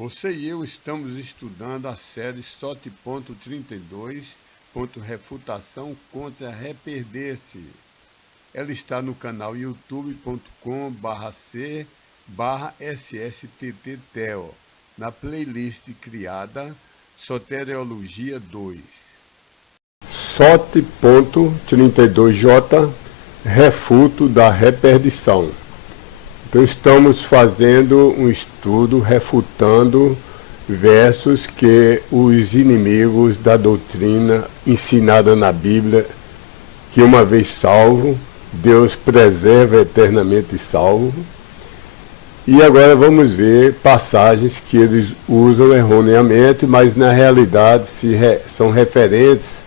Você e eu estamos estudando a série SOT.32, Refutação contra Reperder-se. Ela está no canal youtube.com/c/ssttteo, na playlist criada Soteriologia 2. SOT.32J, Refuto da Reperdição. Então estamos fazendo um estudo refutando versos que os inimigos da doutrina ensinada na Bíblia, que uma vez salvo, Deus preserva eternamente salvo. E agora vamos ver passagens que eles usam erroneamente, mas na realidade são referentes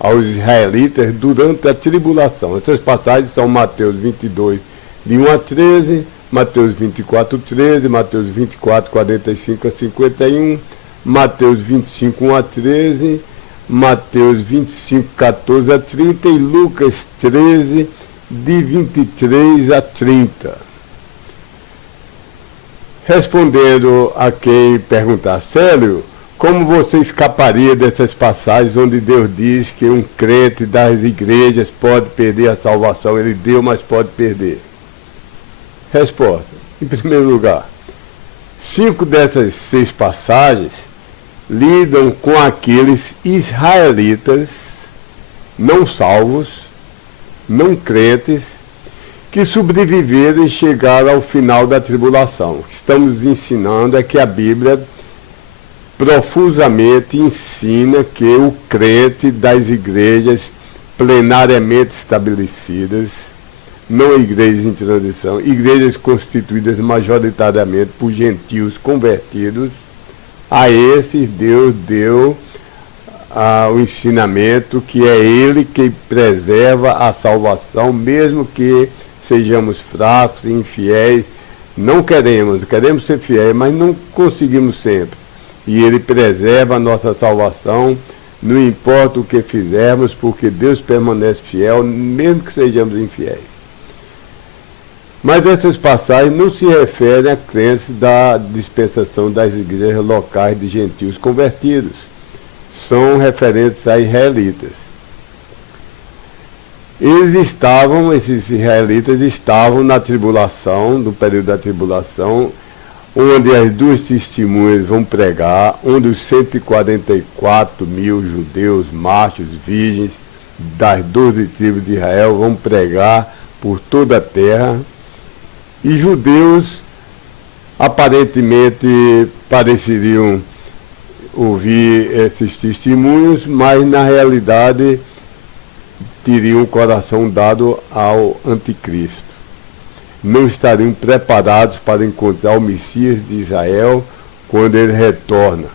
aos israelitas durante a tribulação. Essas passagens são Mateus 22, de 1 a 13, Mateus 24, 13, Mateus 24, 45 a 51, Mateus 25, 1 a 13, Mateus 25, 14 a 30 e Lucas 13, de 23 a 30. Respondendo a quem perguntar, Célio, como você escaparia dessas passagens onde Deus diz que um crente das igrejas pode perder a salvação? Ele deu, mas pode perder. Resposta. Em primeiro lugar, 5 dessas 6 passagens lidam com aqueles israelitas não salvos, não crentes, que sobreviveram e chegaram ao final da tribulação. O que estamos ensinando é que a Bíblia profusamente ensina que o crente das igrejas plenariamente estabelecidas, não igrejas em transição, igrejas constituídas majoritariamente por gentios convertidos, a esses Deus deu o ensinamento que é Ele que preserva a salvação, mesmo que sejamos fracos e infiéis. Não queremos ser fiéis, mas não conseguimos sempre. E Ele preserva a nossa salvação, não importa o que fizermos, porque Deus permanece fiel, mesmo que sejamos infiéis. Mas essas passagens não se referem a crentes da dispensação das igrejas locais de gentios convertidos. São referentes a israelitas. Esses israelitas estavam na tribulação, no período da tribulação, onde as 2 testemunhas vão pregar, onde os 144 mil judeus, machos, virgens, das 12 tribos de Israel vão pregar por toda a terra. E judeus aparentemente pareceriam ouvir esses testemunhos, mas na realidade teriam o coração dado ao anticristo. Não estariam preparados para encontrar o Messias de Israel quando ele retorna.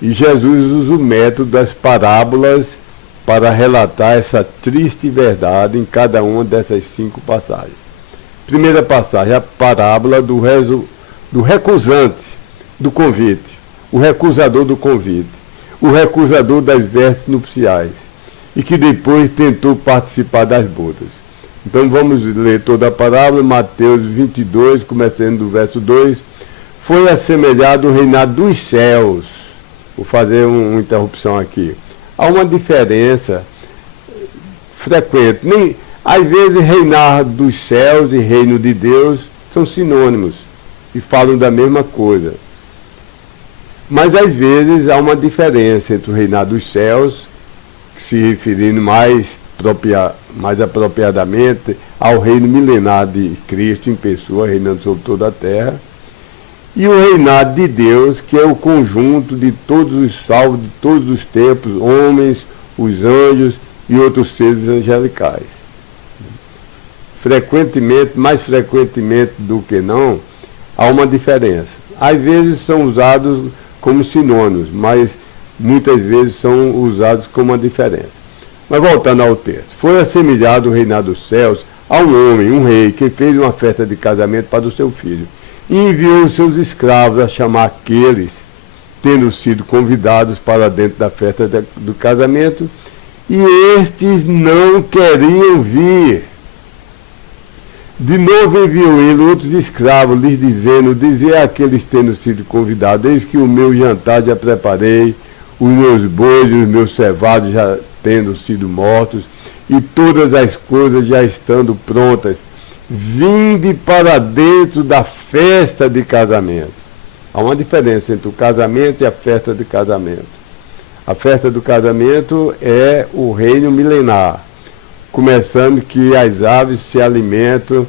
E Jesus usa o método das parábolas para relatar essa triste verdade em cada uma dessas 5 passagens. Primeira passagem, a parábola do recusante do convite, o recusador do convite, o recusador das vestes nupciais, e que depois tentou participar das bodas. Então vamos ler toda a parábola, Mateus 22, começando do verso 2. Foi assemelhado o reinado dos céus. Vou fazer uma interrupção aqui. Há uma diferença frequente. Às vezes, reinar dos céus e reino de Deus são sinônimos e falam da mesma coisa. Mas, às vezes, há uma diferença entre o reinar dos céus, se referindo mais apropriadamente ao reino milenar de Cristo em pessoa, reinando sobre toda a terra, e o reinado de Deus, que é o conjunto de todos os salvos de todos os tempos, homens, os anjos e outros seres angelicais. Mais frequentemente do que não, há uma diferença. Às vezes são usados como sinônimos, mas muitas vezes são usados como uma diferença. Mas voltando ao texto, foi assemelhado o reinado dos céus a um homem, um rei, que fez uma festa de casamento para o seu filho, e enviou os seus escravos a chamar aqueles, tendo sido convidados para dentro da festa do casamento, e estes não queriam vir. De novo enviou ele outros escravos, lhes dizendo, dizer àqueles tendo sido convidados, eis que o meu jantar já preparei, os meus bois e os meus cevados já tendo sido mortos, e todas as coisas já estando prontas. Vinde para dentro da festa de casamento. Há uma diferença entre o casamento e a festa de casamento. A festa do casamento é o reino milenar, começando que as aves se alimentam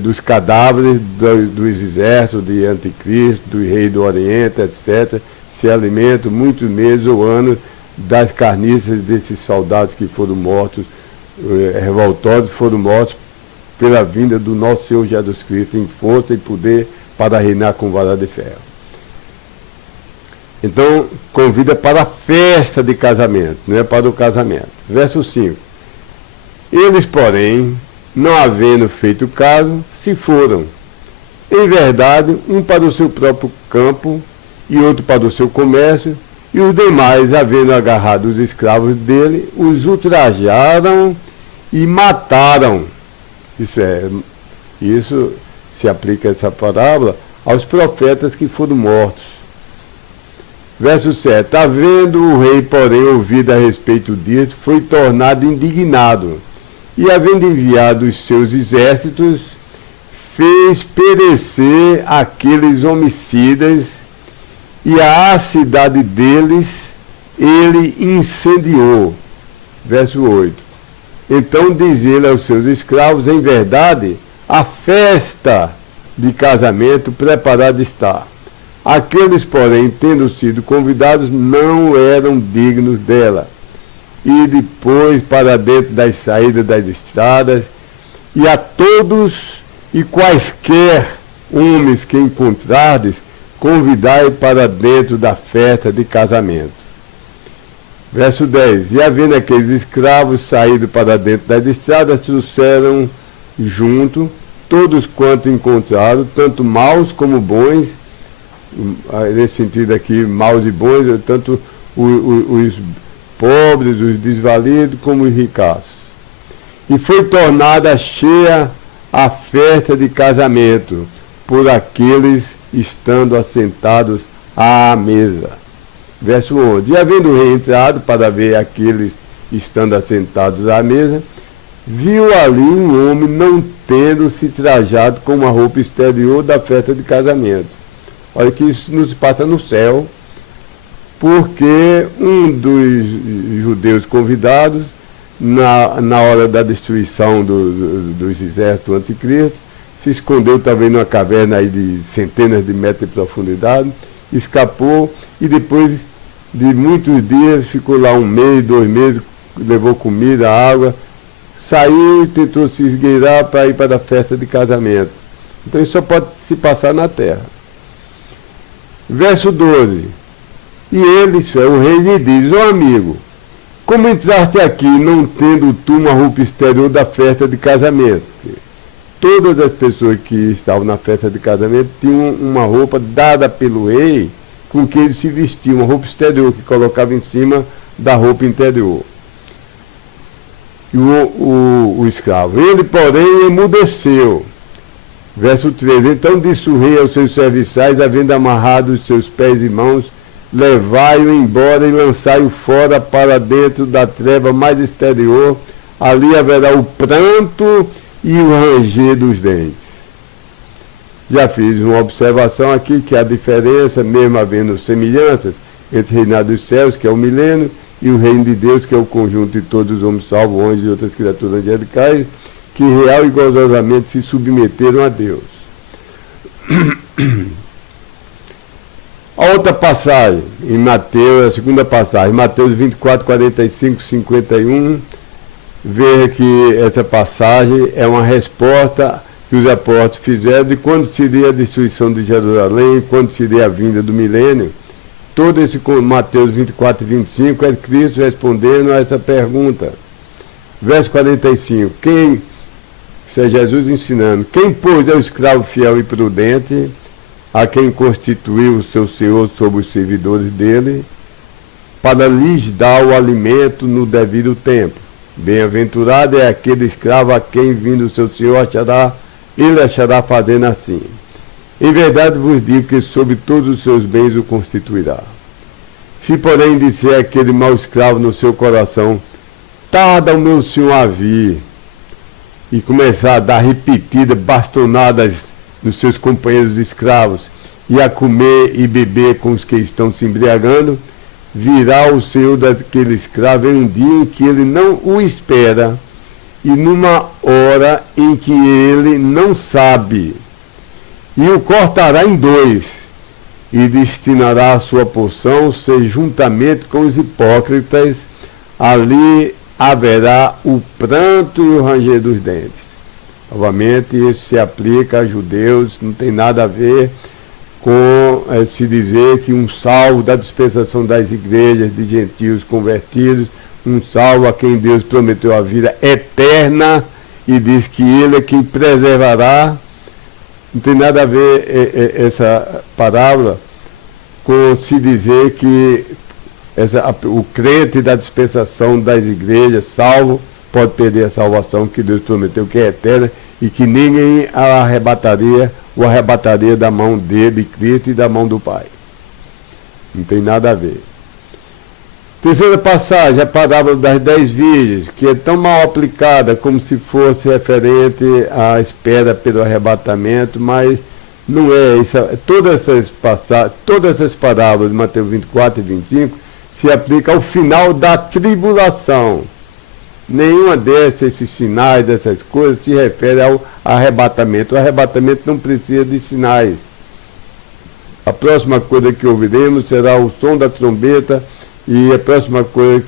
dos cadáveres dos exércitos de anticristo, do rei do Oriente, etc., se alimentam muitos meses ou anos das carniças desses soldados que foram mortos, revoltosos, foram mortos pela vinda do nosso Senhor Jesus Cristo em força e poder para reinar com vara de ferro. Então, convida para a festa de casamento, não é para o casamento. Verso 5. Eles, porém, não havendo feito caso, se foram. Em verdade, um para o seu próprio campo e outro para o seu comércio, e os demais, havendo agarrado os escravos dele, os ultrajaram e mataram. Isso se aplica essa parábola aos profetas que foram mortos. Verso 7. Havendo o rei, porém, ouvido a respeito disso, foi tornado indignado, e havendo enviado os seus exércitos, fez perecer aqueles homicidas, e a cidade deles ele incendiou. Verso 8. Então diz ele aos seus escravos, em verdade, a festa de casamento preparada está. Aqueles, porém, tendo sido convidados, não eram dignos dela. E depois para dentro das saídas das estradas, e a todos e quaisquer homens que encontrardes, convidai para dentro da festa de casamento. Verso 10. E havendo aqueles escravos saído para dentro das estradas, trouxeram junto todos quanto encontraram, tanto maus como bons, nesse sentido aqui, maus e bons, tanto os pobres, os desvalidos, como os ricaços. E foi tornada cheia a festa de casamento, por aqueles estando assentados à mesa. Verso 11. E havendo o rei entrado para ver aqueles estando assentados à mesa, viu ali um homem não tendo se trajado com uma roupa exterior da festa de casamento. Olha que isso nos passa no céu, porque um dos judeus convidados, na hora da destruição dos exércitos do anticristo, se escondeu também numa caverna aí de centenas de metros de profundidade, escapou e depois de muitos dias ficou lá 1 mês, 2 meses, levou comida, água, saiu e tentou se esgueirar para ir para a festa de casamento. Então isso só pode se passar na terra. Verso 12. E ele, isso é, o rei lhe diz, ó amigo, como entraste aqui não tendo tu uma roupa exterior da festa de casamento? Todas as pessoas que estavam na festa de casamento tinham uma roupa dada pelo rei com que eles se vestiam, uma roupa exterior que colocava em cima da roupa interior. E o escravo, ele porém emudeceu. Verso 13, então disse o rei aos seus serviçais, havendo amarrado os seus pés e mãos, levai-o embora e lançai-o fora para dentro da treva mais exterior, ali haverá o pranto e o ranger dos dentes. Já fiz uma observação aqui que a diferença, mesmo havendo semelhanças, entre o reinado dos céus, que é o milênio, e o reino de Deus, que é o conjunto de todos os homens salvos, anjos e outras criaturas angelicais, que real e gozosamente se submeteram a Deus. A outra passagem, em Mateus, a segunda passagem, Mateus 24, 45, 51, veja que essa passagem é uma resposta que os apóstolos fizeram de quando seria a destruição de Jerusalém, quando seria a vinda do milênio. Todo esse Mateus 24 e 25 é Cristo respondendo a essa pergunta. Verso 45, isso é Jesus ensinando, quem pois é o escravo fiel e prudente, a quem constituiu o seu Senhor sobre os servidores dele, para lhes dar o alimento no devido tempo. Bem-aventurado é aquele escravo a quem vindo o seu senhor ele achará fazendo assim. Em verdade vos digo que sobre todos os seus bens o constituirá. Se porém disser aquele mau escravo no seu coração, tarda o meu senhor a vir, e começar a dar repetidas bastonadas nos seus companheiros escravos, e a comer e beber com os que estão se embriagando, virá o senhor daquele escravo em um dia em que ele não o espera, e numa hora em que ele não sabe, e o cortará em dois, e destinará a sua porção ser juntamente com os hipócritas, ali haverá o pranto e o ranger dos dentes. Novamente, isso se aplica a judeus, não tem nada a ver com se dizer que um salvo da dispensação das igrejas de gentios convertidos, um salvo a quem Deus prometeu a vida eterna e diz que ele é quem preservará. Não tem nada a ver essa parábola com se dizer que o crente da dispensação das igrejas, salvo, pode perder a salvação que Deus prometeu, que é eterna, e que ninguém o arrebataria da mão dele, Cristo, e da mão do Pai. Não tem nada a ver. Terceira passagem, a parábola das 10 virgens, que é tão mal aplicada como se fosse referente à espera pelo arrebatamento, mas não é isso. Todas essas parábolas de Mateus 24 e 25 se aplicam ao final da tribulação. Nenhuma esses sinais, dessas coisas, se refere ao arrebatamento. O arrebatamento não precisa de sinais. A próxima coisa que ouviremos será o som da trombeta, e a próxima coisa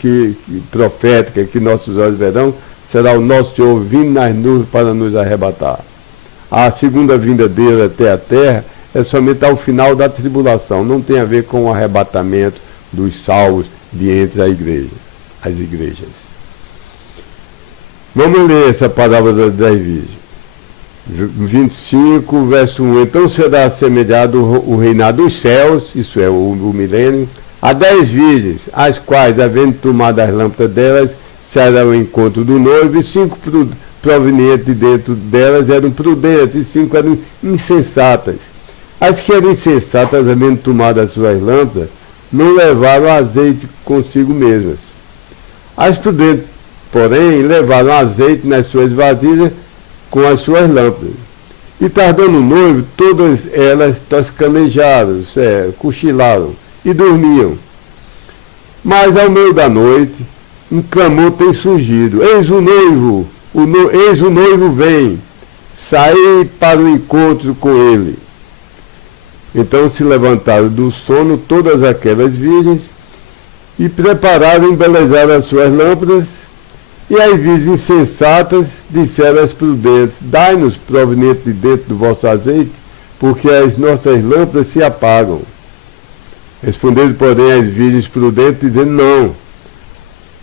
profética que nossos olhos verão será o nosso Senhor vindo nas nuvens para nos arrebatar. A segunda vinda dele até a terra é somente ao final da tribulação, não tem a ver com o arrebatamento dos salvos de entre as igrejas. Vamos ler essa parábola das 10 virgens. 25, verso 1. Então será assemelhado o reinado dos céus, isso é o milênio, a 10 virgens, as quais, havendo tomado as lâmpadas delas, saíram ao encontro do noivo, e 5 provenientes de dentro delas eram prudentes, e 5 eram insensatas. As que eram insensatas, havendo tomado as suas lâmpadas, não levaram azeite consigo mesmas. As prudentes, porém, levaram azeite nas suas vasilhas com as suas lâmpadas. E tardando o noivo, todas elas toscanejaram, cochilaram e dormiam. Mas ao meio da noite, um clamor tem surgido: eis o noivo, eis o noivo vem, saí para o encontro com ele. Então se levantaram do sono todas aquelas virgens e prepararam e embelezaram as suas lâmpadas. E as virgens insensatas disseram às prudentes: dai-nos proveniente de dentro do vosso azeite, porque as nossas lâmpadas se apagam. Responderam, porém, as virgens prudentes, dizendo: não,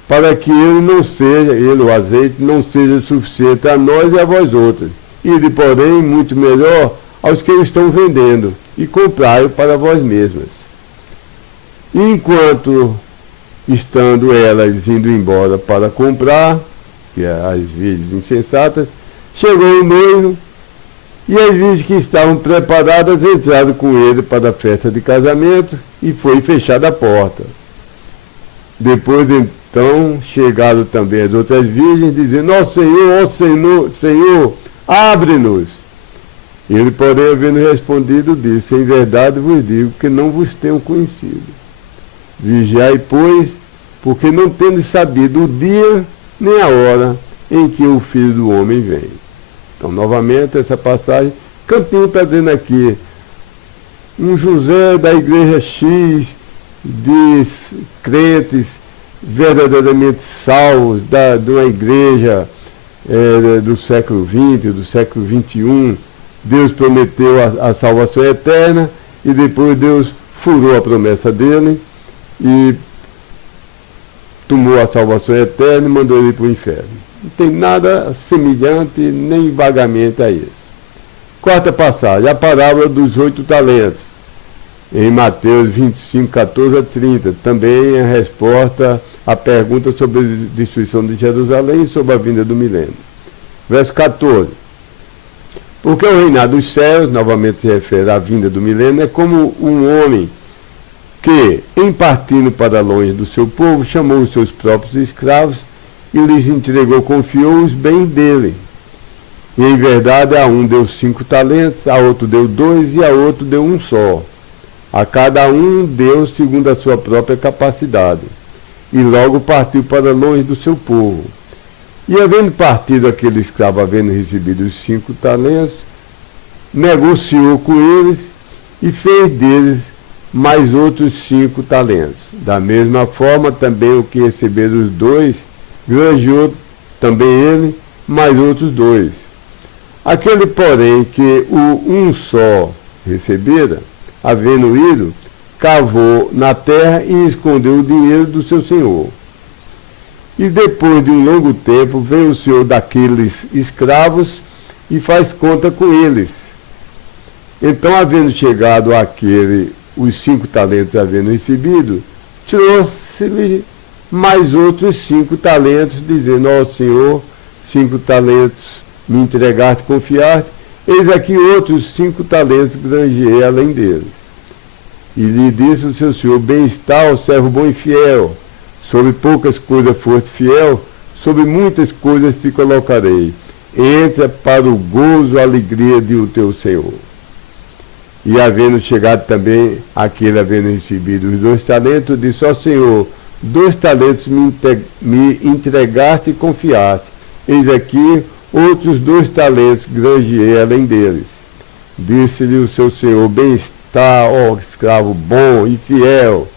para que ele, o azeite, não seja suficiente a nós e a vós outras. Ide, porém, muito melhor aos que o estão vendendo, e comprai-o para vós mesmas. E enquanto estando elas indo embora para comprar, que é as virgens insensatas, chegou o noivo, e as virgens que estavam preparadas entraram com ele para a festa de casamento, e foi fechada a porta. Depois, então, chegaram também as outras virgens, dizendo: ó Senhor, abre-nos. Ele, porém, havendo respondido, disse: em verdade vos digo que não vos tenho conhecido. Vigiai, pois, porque não tendes sabido o dia nem a hora em que o Filho do Homem vem. Então, novamente, essa passagem, Campinho está dizendo aqui: um José da igreja X, de crentes verdadeiramente salvos, de uma igreja do século XX, do século XXI, Deus prometeu a salvação eterna, e depois Deus furou a promessa dele e tomou a salvação eterna e mandou ele para o inferno. Não tem nada semelhante nem vagamente a isso. Quarta passagem, a parábola dos 8 talentos. em Mateus 25, 14 a 30. Também a resposta à pergunta sobre a destruição de Jerusalém e sobre a vinda do milênio. Verso 14. Porque o reinado dos céus, novamente se refere à vinda do milênio, é como um homem que, em partindo para longe do seu povo, chamou os seus próprios escravos e lhes entregou, confiou os bens dele. E em verdade a um deu 5 talentos, a outro deu 2 e a outro deu 1 só. A cada um deu segundo a sua própria capacidade. E logo partiu para longe do seu povo. E havendo partido aquele escravo, havendo recebido os 5 talentos, negociou com eles e fez deles mais outros 5 talentos. Da mesma forma, também o que receberam os 2, granjeou também ele mais outros 2. Aquele, porém, que o 1 só recebera, havendo ido, cavou na terra e escondeu o dinheiro do seu senhor. E depois de um longo tempo, vem o senhor daqueles escravos e faz conta com eles. Então, havendo chegado àquele, os 5 talentos havendo recebido, trouxe-lhe mais outros 5 talentos, dizendo: ó Senhor, 5 talentos me entregaste, confiaste, eis aqui outros 5 talentos granjeei além deles. E lhe disse o seu senhor: bem está, ó servo bom e fiel, sobre poucas coisas foste fiel, sobre muitas coisas te colocarei. Entra para o gozo, a alegria de o teu Senhor. E havendo chegado também aquele, havendo recebido os 2 talentos, disse: ó Senhor, 2 talentos me entregaste e confiaste. Eis aqui outros 2 talentos granjeei além deles. Disse-lhe o seu senhor: bem está, ó escravo bom e fiel.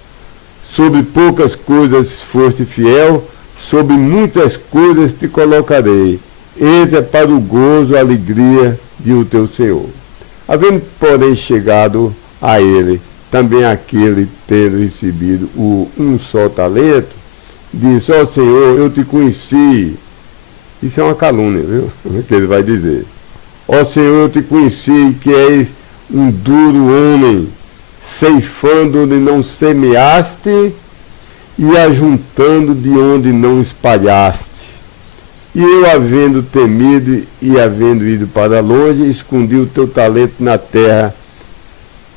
Sobre poucas coisas foste fiel, sobre muitas coisas te colocarei. Entra para o gozo, a alegria de o teu Senhor. Havendo, porém, chegado a ele, também aquele, tendo recebido o 1 só talento, disse: ó Senhor, eu te conheci. Isso é uma calúnia, viu? Que ele vai dizer. Ó Senhor, eu te conheci, que és um duro homem, ceifando onde não semeaste e ajuntando de onde não espalhaste. E eu, havendo temido e havendo ido para longe, escondi o teu talento na terra.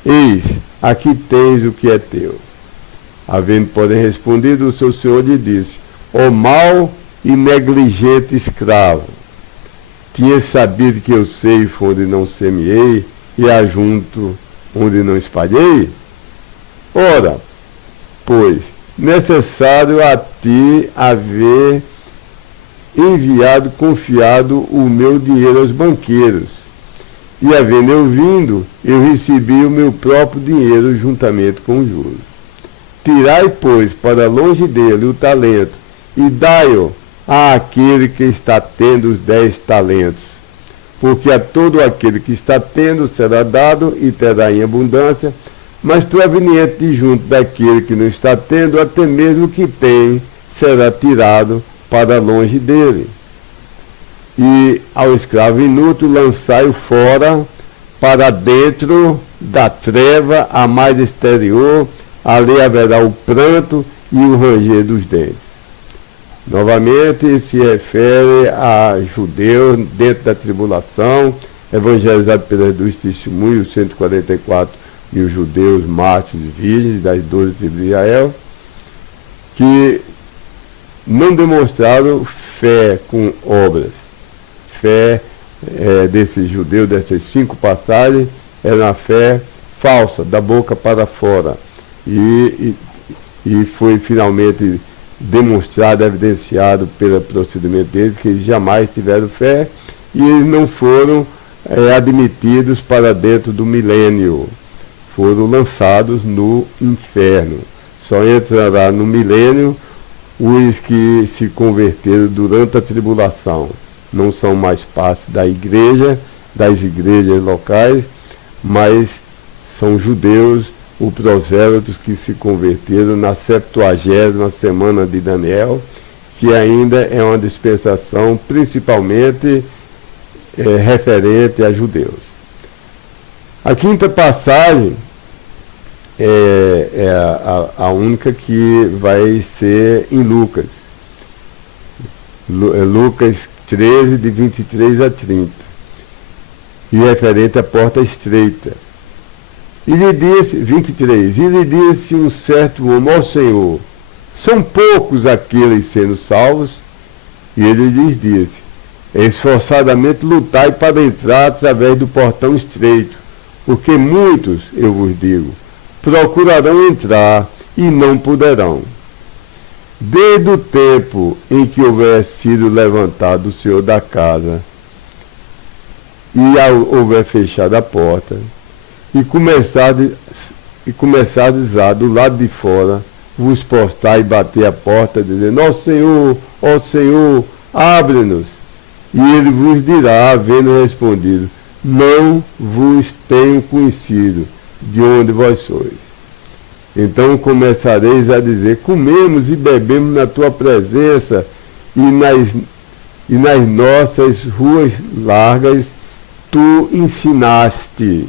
Eis, aqui tens o que é teu. Havendo, porém, respondido, o seu senhor lhe disse: ó mau e negligente escravo, tinhas sabido que eu ceifo onde não semeei e ajunto onde não espalhei? Ora, pois, necessário a ti haver enviado, confiado o meu dinheiro aos banqueiros. E havendo eu vindo, eu recebi o meu próprio dinheiro juntamente com os juros. Tirai, pois, para longe dele o talento, e dai-o àquele que está tendo os 10 talentos. Porque a todo aquele que está tendo será dado e terá em abundância, mas proveniente de junto daquele que não está tendo, até mesmo o que tem será tirado para longe dele. E ao escravo inútil lançai-o fora, para dentro da treva, a mais exterior, ali haverá o pranto e o ranger dos dentes. Novamente se refere a judeus dentro da tribulação, evangelizados pelas 2 testemunhos, 144 mil judeus, mártires e virgens das 12 tribos de Israel, que não demonstraram fé com obras. Fé desses judeus, dessas 5 passagens, era a fé falsa, da boca para fora. E foi finalmente demonstrado, evidenciado pelo procedimento deles, que eles jamais tiveram fé e eles não foram admitidos para dentro do milênio. Foram lançados no inferno. Só entrará no milênio os que se converteram durante a tribulação. Não são mais parte da igreja, das igrejas locais, mas são judeus, os prosélitos que se converteram na 70ª semana de Daniel, que ainda é uma dispensação principalmente referente a judeus. A 5ª passagem é a única que vai ser em Lucas. Lucas 13, de 23 a 30. E referente à porta estreita. E lhe disse, 23, e lhe disse um certo homem: ó Senhor, são poucos aqueles sendo salvos? E ele lhes disse: esforçadamente lutai para entrar através do portão estreito, porque muitos, eu vos digo, procurarão entrar e não poderão. Desde o tempo em que houver sido levantado o Senhor da casa, e houver fechado a porta, e começardes a, do lado de fora, vos postar e bater a porta, dizendo: ó Senhor, abre-nos. E ele vos dirá, havendo respondido: não vos tenho conhecido, de onde vós sois. Então começareis a dizer: comemos e bebemos na tua presença, e nas nossas ruas largas tu ensinaste.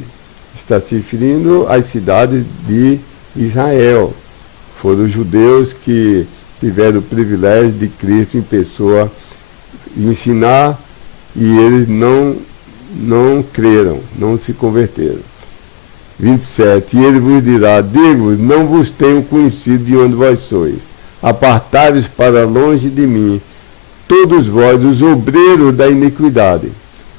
Está se referindo às cidades de Israel. Foram os judeus que tiveram o privilégio de Cristo em pessoa ensinar, e eles não creram, não se converteram. 27. E ele vos dirá: digo-vos, não vos tenho conhecido de onde vós sois. Apartai-vos para longe de mim, todos vós, os obreiros da iniquidade.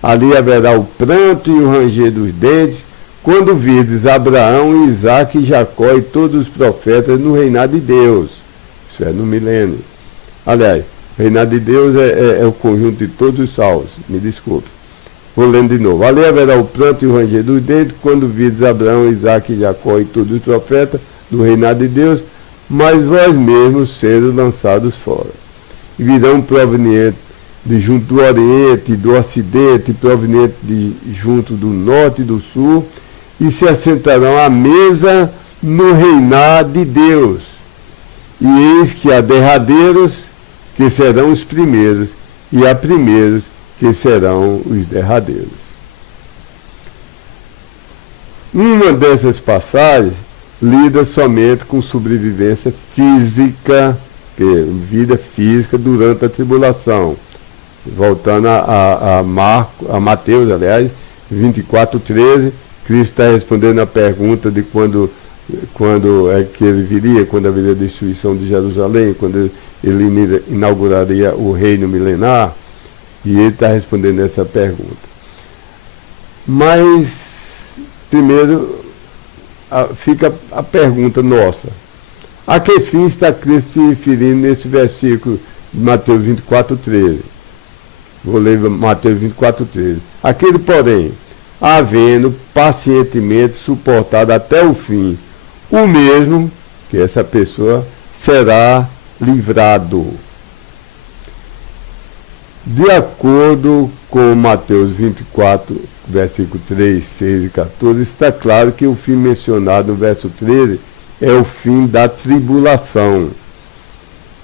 Ali haverá o pranto e o ranger dos dentes, quando virdes Abraão, Isaque e Jacó e todos os profetas no reinado de Deus. Isso é no milênio. Aliás, o reinado de Deus é o conjunto de todos os salvos. Me desculpe. Vou lendo de novo. Ali haverá o pranto e o ranger dos dentes, quando virdes Abraão, Isaque e Jacó e todos os profetas do reinado de Deus, mas vós mesmos sendo lançados fora. E virão provenientes de junto do Oriente, do Ocidente, provenientes de junto do Norte e do Sul, e se assentarão à mesa no reinado de Deus. E eis que há derradeiros, que serão os primeiros, e há primeiros, que serão os derradeiros. Uma dessas passagens lida somente com sobrevivência física, vida física durante a tribulação. Voltando a Mateus, aliás, 24:13, Cristo está respondendo a pergunta de quando é que ele viria, quando haveria a destruição de Jerusalém, quando ele inauguraria o reino milenar, e ele está respondendo essa pergunta. Mas, primeiro, fica a pergunta nossa: a que fim está Cristo se referindo nesse versículo de Mateus 24:13? Vou ler Mateus 24:13. Aquele, porém, havendo pacientemente suportado até o fim, o mesmo, que essa pessoa, será livrado. De acordo com Mateus 24, versículo 3, 6 e 14, está claro que o fim mencionado no verso 13 é o fim da tribulação.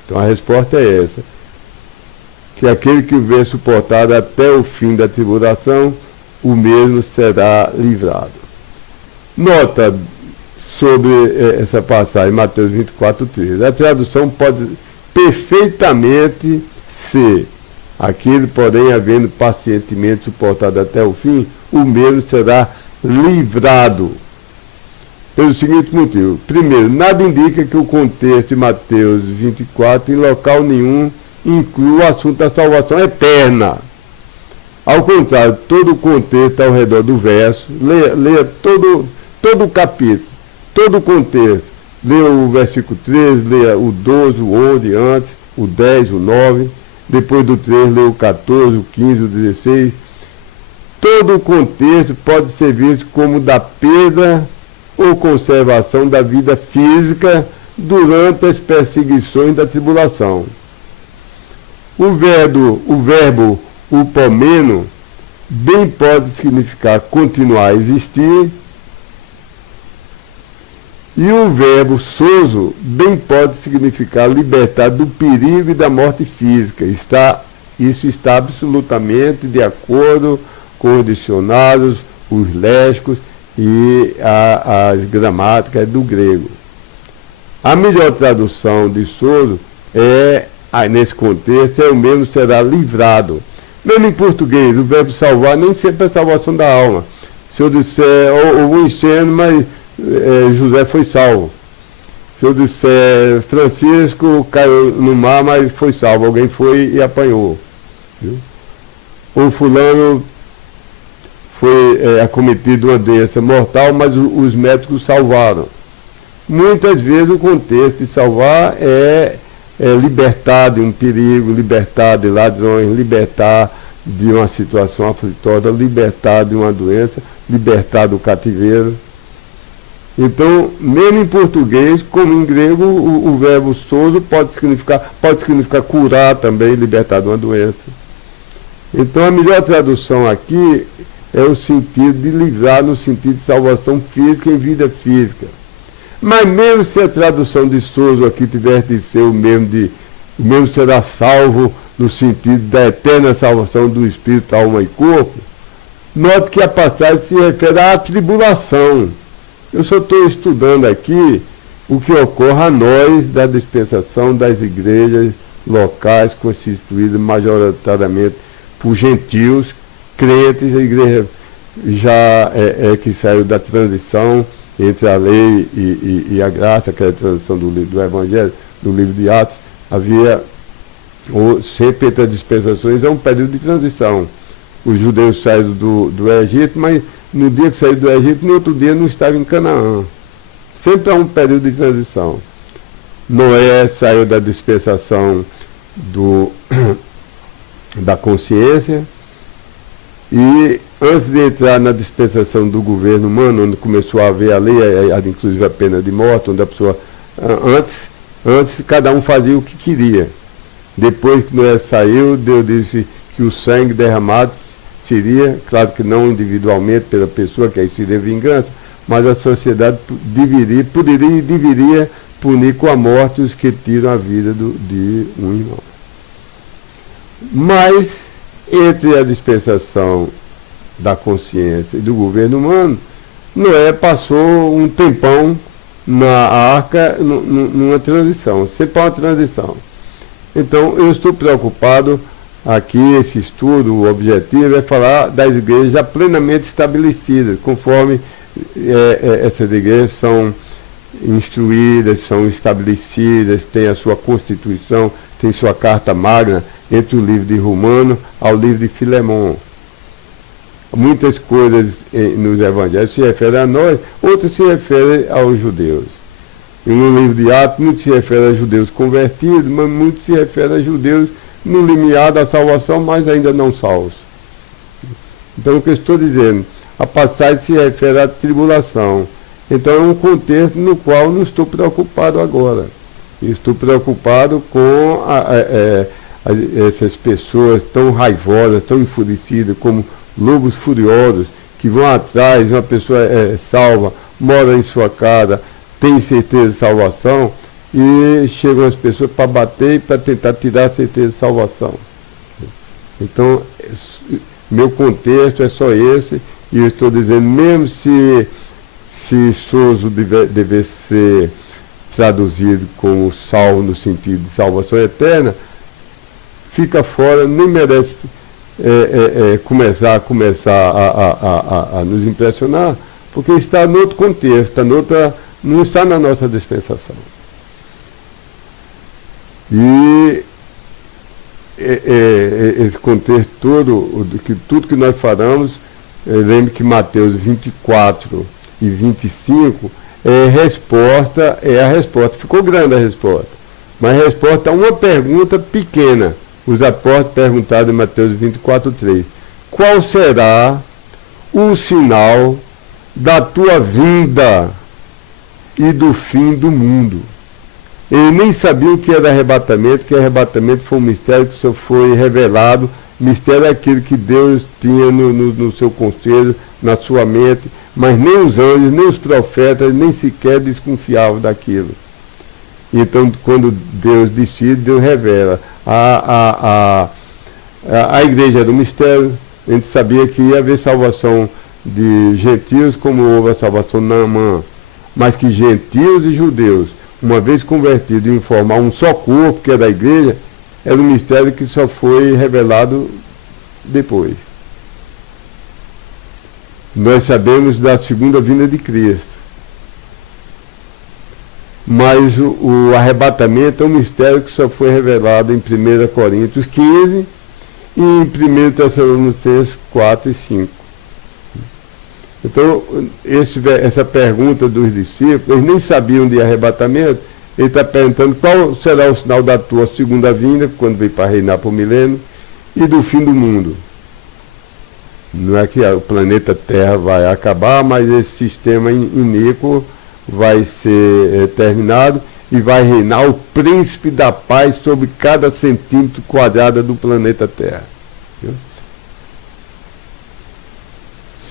Então a resposta é essa: que aquele que vier suportado até o fim da tribulação, o mesmo será livrado. Nota sobre essa passagem, Mateus 24:13. A tradução pode perfeitamente ser: aquele, porém, havendo pacientemente suportado até o fim, o mesmo será livrado. Pelo seguinte motivo: primeiro, nada indica que o contexto de Mateus 24, em local nenhum, inclui o assunto da salvação eterna. Ao contrário, todo o contexto ao redor do verso, leia todo o capítulo, todo o contexto. Leia o versículo 13, leia o 12, o 11 antes, o 10, o 9, depois do 13, leia o 14, o 15, o 16. Todo o contexto pode ser visto como da perda ou conservação da vida física durante as perseguições da tribulação. O verbo upomeno bem pode significar continuar a existir, e o verbo sozo bem pode significar libertar do perigo e da morte física. Isso está absolutamente de acordo com os dicionários, os léxicos e as gramáticas do grego. A melhor tradução de Souza nesse contexto, é o mesmo será livrado. Mesmo em português, o verbo salvar nem sempre é salvação da alma. Se eu disser, houve um incêndio, mas José foi salvo. Se eu disser, Francisco caiu no mar, mas foi salvo. Alguém foi e apanhou. Viu? Ou fulano foi acometido uma doença mortal, mas os médicos salvaram. Muitas vezes o contexto de salvar é libertar de um perigo, libertar de ladrões, libertar de uma situação aflitosa, libertar de uma doença, libertar do cativeiro. Então, mesmo em português, como em grego, o verbo sozo pode significar curar também, libertar de uma doença. Então, a melhor tradução aqui é o sentido de livrar, no sentido de salvação física em vida física. Mas mesmo se a tradução de Souza aqui tivesse de ser o mesmo será salvo no sentido da eterna salvação do espírito, alma e corpo, note que a passagem se refere à tribulação. Eu só estou estudando aqui o que ocorre a nós da dispensação das igrejas locais constituídas majoritariamente por gentios, crentes, a igreja já que saiu da transição entre a lei e a graça, que é a transição do livro do Evangelho, do livro de Atos, havia, sempre entre as dispensações, é um período de transição. Os judeus saíram do Egito, mas no dia que saíram do Egito, no outro dia não estavam em Canaã. Sempre há um período de transição. Noé saiu da dispensação da consciência, e antes de entrar na dispensação do governo humano, onde começou a haver a lei, inclusive a pena de morte, onde a pessoa, antes cada um fazia o que queria. Depois que Noé saiu, Deus disse que o sangue derramado seria, claro que não individualmente pela pessoa, que aí seria vingança, mas a sociedade poderia e deveria punir com a morte os que tiram a vida de um irmão. Mas entre a dispensação da consciência e do governo humano, Noé passou um tempão na arca, numa transição, sempre há uma transição. Então, eu estou preocupado aqui, esse estudo, o objetivo é falar das igrejas já plenamente estabelecidas, conforme essas igrejas são instruídas, são estabelecidas, têm a sua Constituição, têm sua Carta Magna, entre o livro de Romano ao livro de Filemon. Muitas coisas nos evangelhos se referem a nós, outras se referem aos judeus. E no livro de Atos, muito se refere a judeus convertidos, mas muito se refere a judeus no limiar da salvação, mas ainda não salvos. Então, o que eu estou dizendo, a passagem se refere à tribulação. Então, é um contexto no qual não estou preocupado agora. Estou preocupado com essas pessoas tão raivosas, tão enfurecidas, como lobos furiosos, que vão atrás, uma pessoa salva, mora em sua casa, tem certeza de salvação, e chegam as pessoas para bater e para tentar tirar a certeza de salvação. Então, meu contexto é só esse, e eu estou dizendo, mesmo se Souza deve ser traduzido como salvo no sentido de salvação eterna, fica fora, nem merece começar a nos impressionar, porque está em outro contexto, não está na nossa dispensação. E esse contexto todo, tudo que nós falamos, lembre que Mateus 24 e 25 é a resposta. Ficou grande a resposta, mas a resposta a uma pergunta pequena. Os apóstolos perguntaram em Mateus 24:3: qual será o sinal da tua vinda e do fim do mundo? Eles nem sabiam o que era arrebatamento, que arrebatamento foi um mistério que só foi revelado. Mistério é aquilo que Deus tinha no seu conselho, na sua mente, mas nem os anjos, nem os profetas, nem sequer desconfiavam daquilo. Então, quando Deus decide, Deus revela. A igreja era um mistério, a gente sabia que ia haver salvação de gentios, como houve a salvação de Naamã, mas que gentios e judeus, uma vez convertidos em formar um só corpo, que é da igreja, era um mistério que só foi revelado depois. Nós sabemos da segunda vinda de Cristo, mas o arrebatamento é um mistério que só foi revelado em 1 Coríntios 15 e em 1 Tessalonicenses 4 e 5. Então, essa pergunta dos discípulos, eles nem sabiam de arrebatamento, ele está perguntando qual será o sinal da tua segunda vinda, quando vem para reinar por milênio, e do fim do mundo. Não é que o planeta Terra vai acabar, mas esse sistema iníquo vai ser terminado e vai reinar o príncipe da paz sobre cada centímetro quadrado do planeta Terra. Viu?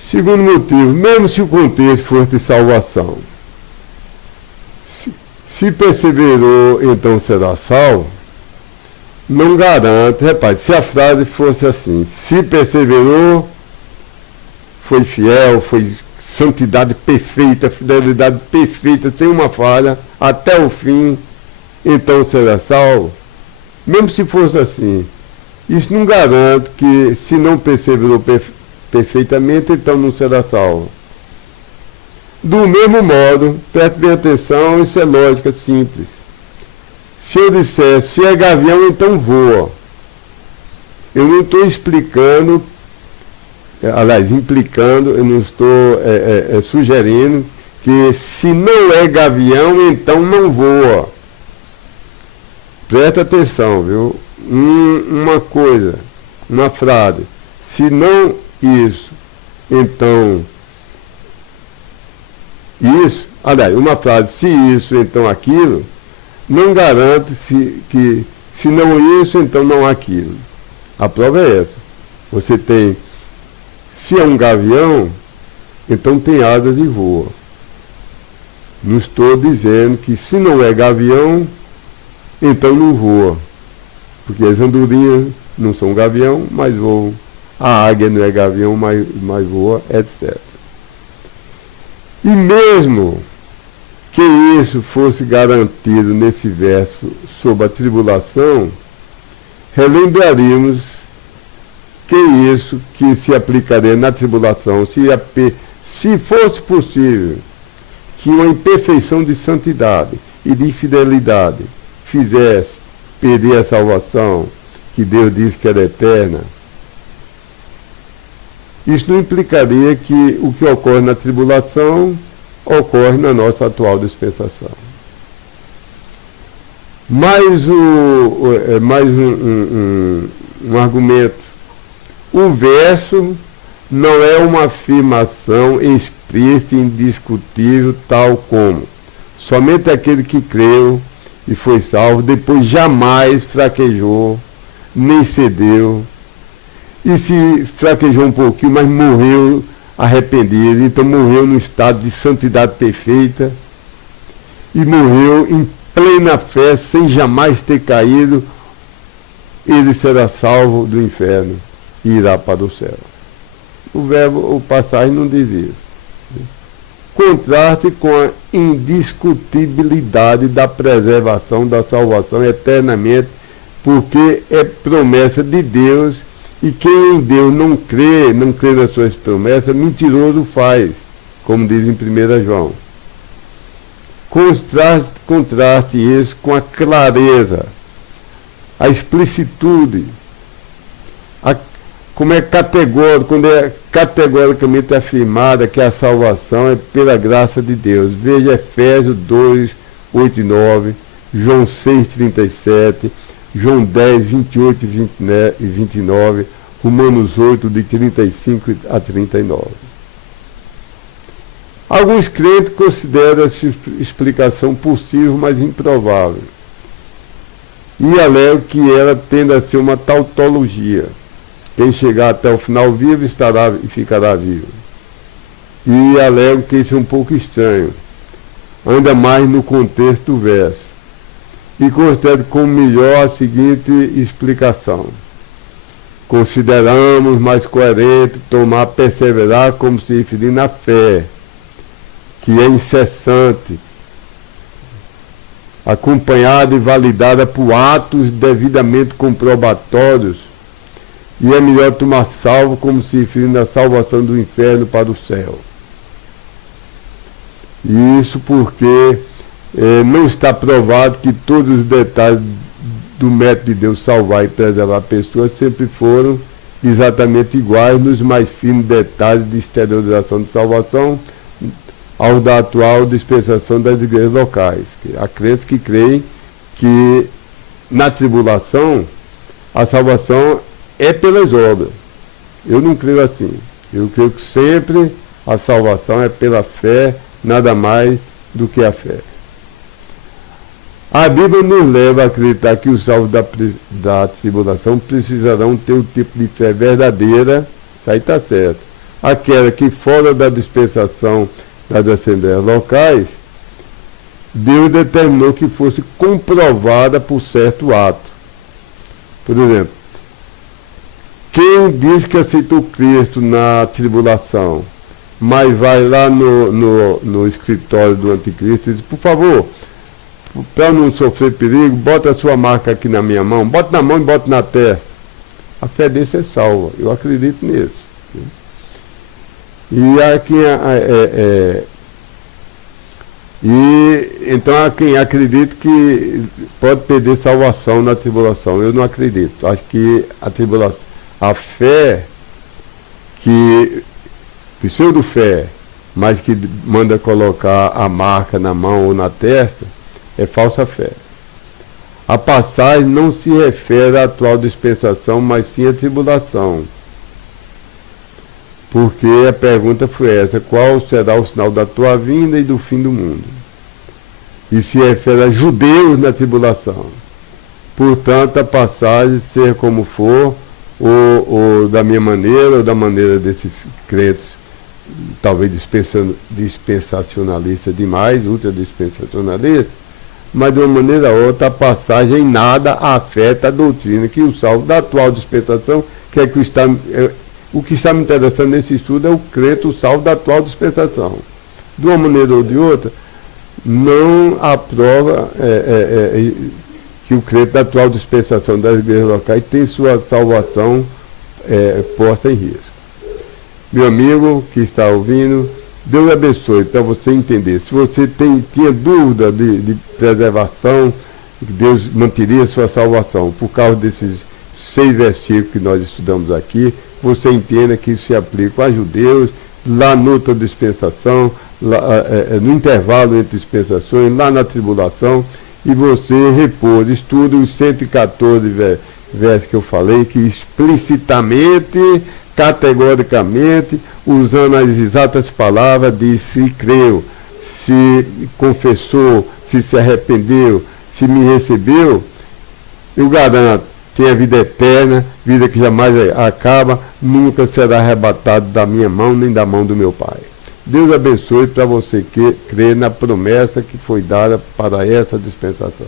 Segundo motivo, mesmo se o contexto fosse de salvação, se perseverou, então será salvo, não garante. Repare, se a frase fosse assim: se perseverou, foi fiel, foi santidade perfeita, fidelidade perfeita, sem uma falha, até o fim, então será salvo. Mesmo se fosse assim, isso não garante que, se não perseverou perfeitamente, então não será salvo. Do mesmo modo, preste bem atenção, isso é lógica simples. Se eu disser, se é gavião, então voa. Eu não estou explicando, aliás, implicando, eu não estou sugerindo que se não é gavião, então não voa. Presta atenção, viu? Uma coisa, uma frase. Se não isso, então isso, aliás, uma frase, se isso, então aquilo, não garante que se não isso, então não aquilo. A prova é essa. Você tem, se é um gavião, então tem asas e voa. Não estou dizendo que se não é gavião, então não voa. Porque as andorinhas não são gavião, mas voam. A águia não é gavião, mas voa, etc. E mesmo que isso fosse garantido nesse verso sobre a tribulação, relembraríamos que isso que se aplicaria na tribulação, se fosse possível que uma imperfeição de santidade e de fidelidade fizesse perder a salvação, que Deus disse que era eterna, isso não implicaria que o que ocorre na tribulação ocorre na nossa atual dispensação. Mais um argumento. O verso não é uma afirmação explícita e indiscutível, tal como somente aquele que creu e foi salvo, depois jamais fraquejou, nem cedeu, e se fraquejou um pouquinho, mas morreu arrependido, então morreu no estado de santidade perfeita, e morreu em plena fé, sem jamais ter caído, ele será salvo do inferno e irá para o céu. O passagem não diz isso. Contraste com a indiscutibilidade da preservação da salvação eternamente, porque é promessa de Deus, e quem em Deus não crê nas suas promessas, mentiroso faz, como diz em 1 João. Contraste isso com a clareza, a explicitude, como é categórico, quando é categoricamente afirmada que a salvação é pela graça de Deus. Veja Efésios 2, 8 e 9, João 6, 37, João 10, 28 e 29, Romanos 8, de 35 a 39. Alguns crentes consideram essa explicação possível, mas improvável, e alegam que ela tende a ser uma tautologia. Quem chegar até o final vivo estará e ficará vivo. E alegam que isso é um pouco estranho, ainda mais no contexto do verso. E considero como melhor a seguinte explicação. consideramos mais coerente tomar perseverar como se referir na fé, que é incessante, acompanhada e validada por atos devidamente comprobatórios, e é melhor tomar salvo como se referir na salvação do inferno para o céu. Isso porque não está provado que todos os detalhes do método de Deus salvar e preservar pessoas sempre foram exatamente iguais nos mais finos detalhes de exteriorização de salvação ao da atual dispensação das igrejas locais. Há crentes que creem que na tribulação a salvação é pelas obras. Eu não creio assim. Eu creio que sempre a salvação é pela fé, nada mais do que a fé. A Bíblia nos leva a acreditar que os salvos da tribulação precisarão ter um tipo de fé verdadeira, isso aí está certo. Aquela que fora da dispensação das assembleias locais, Deus determinou que fosse comprovada por certo ato. Por exemplo, quem diz que aceitou Cristo na tribulação, mas vai lá no escritório do anticristo e diz, por favor, para não sofrer perigo, bota a sua marca aqui na minha mão, bota na mão e bota na testa. A fé desse é salva, eu acredito nisso. E então há quem acredita que pode perder salvação na tribulação. Eu não acredito. Acho que a fé que pseudo-fé, mas que manda colocar a marca na mão ou na testa, é falsa fé. A passagem não se refere à atual dispensação, mas sim à tribulação. Porque a pergunta foi essa: qual será o sinal da tua vinda e do fim do mundo? E se refere a judeus na tribulação. Portanto, a passagem, ser como for, ou da minha maneira, ou da maneira desses crentes, talvez dispensacionalistas demais, ultradispensacionalistas, mas de uma maneira ou outra a passagem em nada afeta a doutrina que o salvo da atual dispensação, que é que o que está me interessando nesse estudo é o crente, o salvo da atual dispensação. De uma maneira ou de outra, não aprova que o crente da atual dispensação das igrejas locais tem sua salvação posta em risco. Meu amigo que está ouvindo, Deus abençoe para você entender. Se você tinha dúvida de preservação, que Deus manteria sua salvação por causa desses 6 versículos que nós estudamos aqui, você entenda que isso se aplica a judeus, lá noutra dispensação, no intervalo entre dispensações, lá na tribulação, e você repor, estuda os 114 versos que eu falei, que explicitamente, categoricamente, usando as exatas palavras, diz: se creu, se confessou, se arrependeu, se me recebeu, eu garanto, tem a vida eterna, vida que jamais acaba, nunca será arrebatado da minha mão nem da mão do meu Pai. Deus abençoe para você que crê na promessa que foi dada para essa dispensação.